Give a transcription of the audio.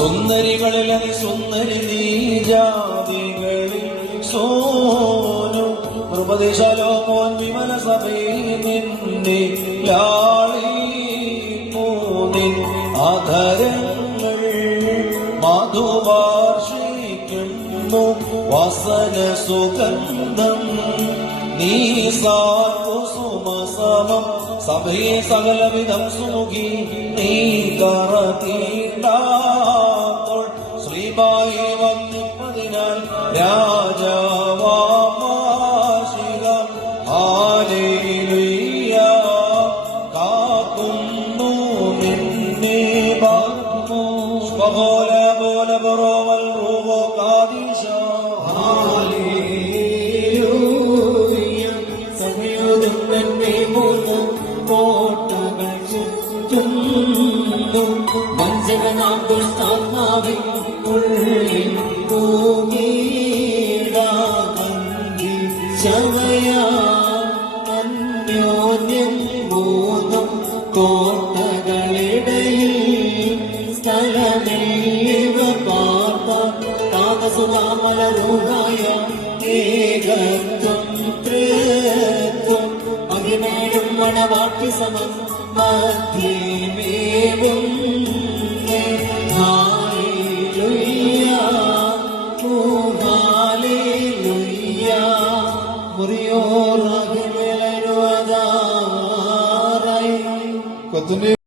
സുന്ദരികളിൽ സുന്ദരി നീ ജാതികളിൽ സോനു നൃപതിശലോമോൻ വിമല സഭയിൽ നിന്നെ ലാളി മൂന്നിൻ അധരങ്ങൾ മധുവാർഷിക്കുന്നു വസന സുഗന്ധം നീ സാകുസുമസമം സഭയെ സകലവിധം സുമുഖി നീ കറതീണ്ടാത്തോൾ ശ്രീബായി വന്നിപ്പതിനാൽ രാജാവാമാശിക ഹാലേലുയ്യ കാക്കുന്നു നിന്നെ ബാമോ സ്പഹോല ബോല ബറോവൽ റൂവോ കാദിശ ഹാലേലുയ്യ സഭയോടും തന്നെ മൂന്നും കോട്ടകൾ ചുറ്റുന്നു വഞ്ചകനാം ദുഷ്ടാത്മാവിൻ ഉള്ളിൽ പൂകീടാകി ശവയാ അന്യോന്യം മൂന്നും കോട്ടകളിടയിൽ സ്ഥലമില്ലിവ പാർപ്പാൻ താമസുതാമലരൂഹായ ഏകത്വം തൃത്വം അഭിനേടും മണവാട്ടി സമം മധ്യമേവും ഹാലേലുയ്യ ഹാലേലുയ്യ മുറിയോർ അകമേലുവതാറായി